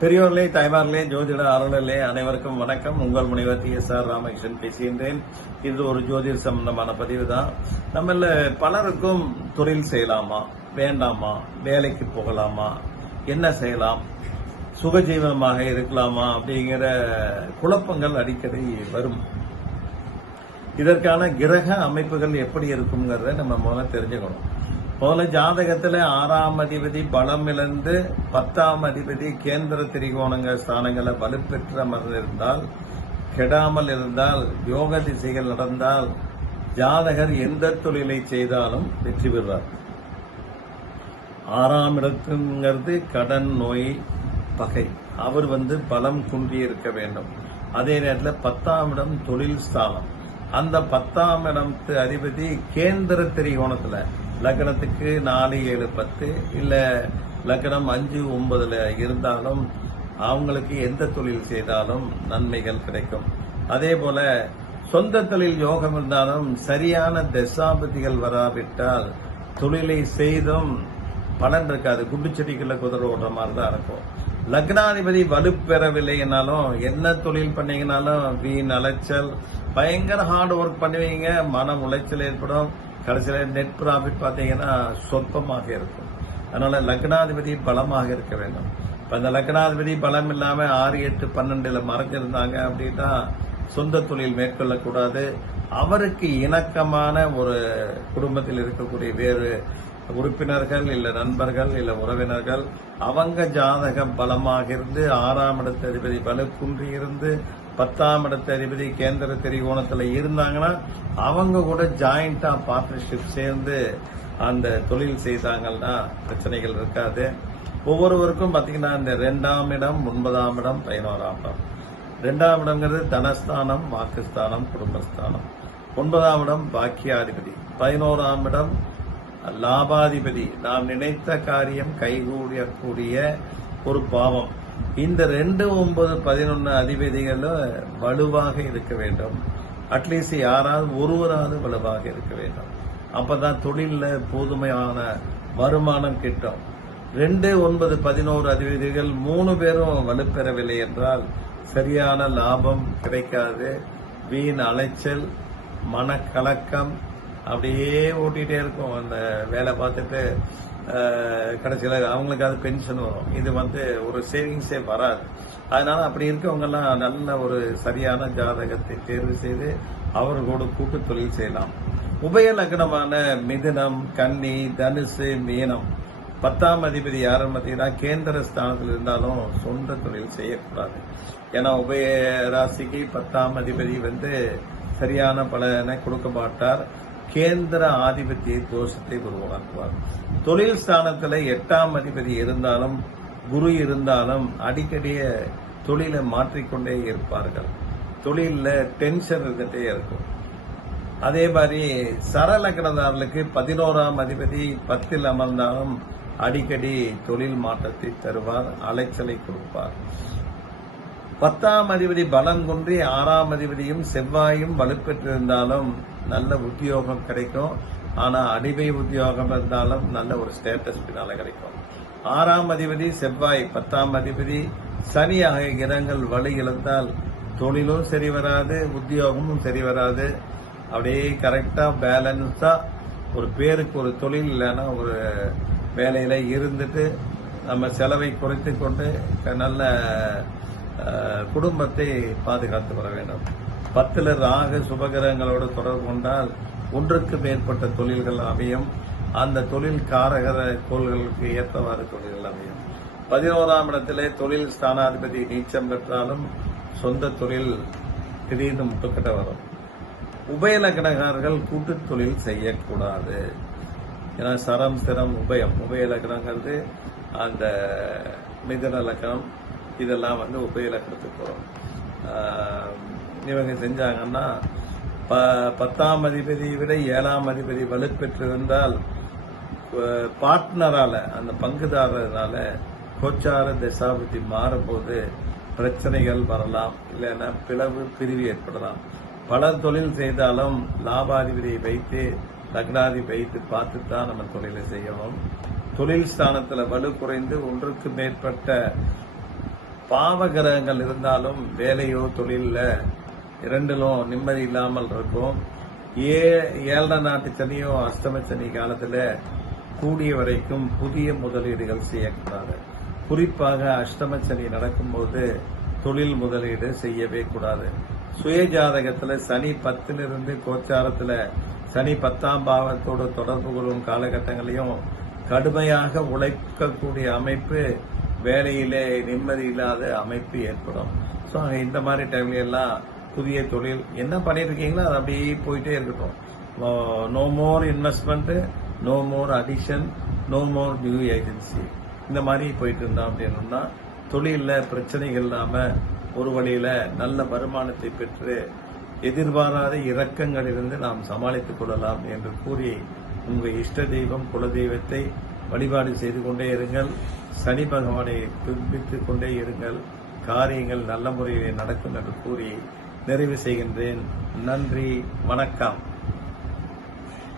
பெரியோர்களே தாய்மார்களே ஜோதிட ஆர்வலர்களே அனைவருக்கும் வணக்கம். உங்கள் முனைவர் டி. எஸ். ஆர். ராமகிருஷ்ணன் பேசுகின்றேன். இது ஒரு ஜோதிட சம்பந்தமான பதிவு தான் நம்மள பலருக்கும் தொழில் செய்யலாமா வேண்டாமா வேலைக்கு போகலாமா என்ன செய்யலாம் சுகஜீவனமாக இருக்கலாமா அப்படிங்கிற குழப்பங்கள் அடிக்கடி வரும். இதற்கான கிரக அமைப்புகள் எப்படி இருக்குங்கிறத நம்ம முதல்ல தெரிஞ்சுக்கணும். முதல்ல ஜாதகத்துல ஆறாம் அதிபதி பலம் இழந்து பத்தாம் அதிபதி கேந்திர திரிகோணங்கள் ஸ்தானங்களை வலுப்பெற்று இருந்தால் கெடாமல் இருந்தால் யோக திசைகள் நடந்தால் ஜாதகர் எந்த தொழிலை செய்தாலும் வெற்றி பெறுவார். ஆறாம் இடத்துங்கிறது கடன் நோய் பகை. அவர் வந்து பலம் குன்றி இருக்க வேண்டும். அதே நேரத்தில் பத்தாம் இடம் தொழில் ஸ்தானம். அந்த பத்தாம் இடத்து அதிபதி கேந்திர திரிகோணத்தில் லக்னத்துக்கு நாலு ஏழு பத்து இல்லை லக்னம் அஞ்சு ஒன்பதுல இருந்தாலும் அவங்களுக்கு எந்த தொழில் செய்தாலும் நன்மைகள் கிடைக்கும். அதே போல சொந்த தொழில் யோகம் இருந்தாலும் சரியான தசாபதிகள் வராவிட்டால் தொழிலை செய்தும் பலன் இருக்காது. குண்டு செடிக்குள்ள குதிரை ஓடுற மாதிரி தான் இருக்கும். லக்னாதிபதி வலுப்பெறவில்லைனாலும் என்ன தொழில் பண்ணீங்கனாலும் வீண் அலைச்சல் பயங்கர ஹார்ட் ஒர்க் பண்ணுவீங்க மன உளைச்சல் ஏற்படும். கடைசியில் நெட் ப்ராஃபிட் பார்த்தீங்கன்னா சொற்பமாக இருக்கும். அதனால லக்னாதிபதி பலமாக இருக்க வேண்டும். இப்போ அந்த லக்னாதிபதி பலம் இல்லாமல் ஆறு எட்டு பன்னெண்டில் மறைஞ்சிருந்தாங்க அப்படின்னா சொந்த தொழில் மேற்கொள்ளக்கூடாது. அவருக்கு இணக்கமான ஒரு குடும்பத்தில் இருக்கக்கூடிய வேறு உறுப்பினர்கள் இல்லை நண்பர்கள் இல்லை உறவினர்கள் அவங்க ஜாதகம் பலமாக இருந்து ஆறாம் இடத்த அதிபதி பல குன்றி இருந்து பத்தாம் இடத்து அதிபதி கேந்திர திரிகோணத்துல இருந்தாங்கன்னா அவங்க கூட ஜாயிண்டா பார்ட்னர்ஷிப் சேர்ந்து அந்த தொழில் செய்தாங்கன்னா பிரச்சனைகள் இருக்காது. ஒவ்வொருவருக்கும் பாத்தீங்கன்னா இந்த ரெண்டாம் இடம் ஒன்பதாம் இடம் பதினோராம் இடம். ரெண்டாம் இடங்கிறது தனஸ்தானம் வாக்குஸ்தானம் குடும்பஸ்தானம். ஒன்பதாம் இடம் பாக்கியாதிபதி. பதினோராம் இடம் லாபாதிபதி. நாம் நினைத்த காரியம் கைகூடக்கூடிய ஒரு பாவம். இந்த ரெண்டு ஒன்பது பதினொன்று அதிபதிகளும் வலுவாக இருக்க வேண்டும். அட்லீஸ்ட் யாராவது ஒருவராவது வலுவாக இருக்க வேண்டும். அப்பதான் தொழிலில் போதுமையான வருமானம் கிட்டும். ரெண்டு ஒன்பது பதினோரு அதிபதிகள் மூணு பேரும் வலுப்பெறவில்லை என்றால் சரியான லாபம் கிடைக்காது. வீண் அலைச்சல் மனக்கலக்கம் அப்படியே ஓட்டிகிட்டே இருக்கும். அந்த வேலை பார்த்துட்டு கடைசியில் அவங்களுக்கு அது பென்ஷன் வரும். இது வந்து ஒரு சேவிங்ஸே வராது. அதனால அப்படி இருக்கவங்கெல்லாம் நல்ல ஒரு சரியான ஜாதகத்தை தேர்வு செய்து அவர்களோடு கூட்டு தொழில் செய்யலாம். உபய லக்னமான மிதுனம் கன்னி தனுசு மீனம். பத்தாம் அதிபதி யாரும் பார்த்தீங்கன்னா கேந்திர ஸ்தானத்தில் இருந்தாலும் சொந்த தொழில் செய்யக்கூடாது. ஏன்னா உபய ராசிக்கு பத்தாம் அதிபதி வந்து சரியான பலனை கொடுக்க மாட்டார். கேந்திர ஆதிபத்திய தோஷத்தை உருவாக்குவார். தொழில் ஸ்தானத்தில் எட்டாம் அதிபதி இருந்தாலும் குரு இருந்தாலும் அடிக்கடிய தொழிலை மாற்றிக்கொண்டே இருப்பார்கள். தொழிலில் டென்ஷன் இருந்துகிட்டே இருக்கும். அதே மாதிரி சரலக்கணதாரர்களுக்கு பதினோராம் அதிபதி பத்தில் அமர்ந்தாலும் அடிக்கடி தொழில் மாற்றத்தை தருவார் அலைச்சலை கொடுப்பார். பத்தாம் அதிபதி பலம் குன்றி ஆறாம் அதிபதியும் செவ்வாயும் வலுப்பெற்றிருந்தாலும் நல்ல உத்தியோகம் கிடைக்கும். ஆனா அடிமை உத்தியோகம் இருந்தாலும் நல்ல ஒரு ஸ்டேட்டஸ் பின்னால கிடைக்கும். ஆறாம் அதிபதி செவ்வாய் பத்தாம் அதிபதி சனி ஆகிய கிரகங்கள் வலு இழந்தால் தொழிலும் சரி வராது உத்தியோகமும் சரி வராது. அப்படியே கரெக்டா பேலன்ஸா ஒரு பேருக்கு ஒரு தொழில் இல்லைன்னா ஒரு வேலையில இருந்துட்டு நம்ம செலவை குறைத்து கொண்டு நல்ல குடும்பத்தை பாதுகாத்து வர வேண்டும். பத்தில் ராக சுபகிரகங்களோடு தொடர்பு கொண்டால் ஒன்றுக்கு மேற்பட்ட தொழில்கள் அமையும். அந்த தொழில் காரகர கோள்களுக்கு ஏற்றவாறு தொழில்கள் அமையும். பதினோராம் இடத்திலே தொழில் ஸ்தானாதிபதி நீச்சம் பெற்றாலும் சொந்த தொழில் திடீர்னு முட்டுக்கிட்ட வரும். உபயலக்கணக்காரர்கள் கூட்டு தொழில் செய்யக்கூடாது. ஏன்னா சரம் சிரம் உபயம். உபயலக்கணங்கிறது அந்த மிதன லக்கணம் இதெல்லாம் வந்து உபயலக்கணத்துக்கு இவங்க செஞ்சாங்கன்னா ப பத்தாம் அதிபதியை விட ஏழாம் அதிபதி வலுப்பெற்றிருந்தால் பார்ட்னரால அந்த பங்குதாரரால கோச்சார தசாபதி மாறும்போது பிரச்சனைகள் வரலாம். இல்லைன்னா பிளவு பிரிவு ஏற்படலாம். பல தொழில் செய்தாலும் லாபாதிபதியை வைத்து லக்னாதி வைத்து பார்த்து தான் நம்ம தொழிலை செய்யணும். தொழில் ஸ்தானத்தில் வலு குறைந்து ஒன்றுக்கு மேற்பட்ட பாவ கிரகங்கள் இருந்தாலும் வேலையோ தொழிலில் இரண்டிலும் நிம்மதி இல்லாமல் இருக்கும். ஏ ஏழரை நாட்டு சனியோ அஷ்டம சனி காலத்தில் கூடிய வரைக்கும் புதிய முதலீடுகள் செய்யக்கூடாது. குறிப்பாக அஷ்டம சனி நடக்கும்போது தொழில் முதலீடு செய்யவே கூடாது. சுய ஜாதகத்தில் சனி பத்திலிருந்து கோச்சாரத்தில் சனி பத்தாம் பாவத்தோடு தொடர்பு கொள்ளும் காலகட்டங்களையும் கடுமையாக உழைக்கக்கூடிய அமைப்பு வேலையிலே நிம்மதி இல்லாத அமைப்பு ஏற்படும். ஸோ இந்த மாதிரி டைம்ல எல்லாம் புதிய தொழில் என்ன பண்ணிட்டு இருக்கீங்களோ அது அப்படியே போயிட்டே இருக்கட்டும். No more investment no more addition no more new agency இந்த மாதிரி போயிட்டு இருந்தோம் அப்படின்னா தொழிலில் பிரச்சனைகள் இல்லாம ஒரு வழியில நல்ல வருமானத்தை பெற்று எதிர்பாராத இரக்கங்களிலிருந்து நாம் சமாளித்துக் கொள்ளலாம் என்று கூறி உங்கள் இஷ்ட தெய்வம் குலதெய்வத்தை வழிபாடு செய்து கொண்டே இருங்கள். சனி பகவானை துன்பித்துக் கொண்டே இருங்கள். காரியங்கள் நல்ல முறையில் நடக்கும் என்று கூறி நிறைவு செய்கின்றேன். நன்றி. வணக்கம்.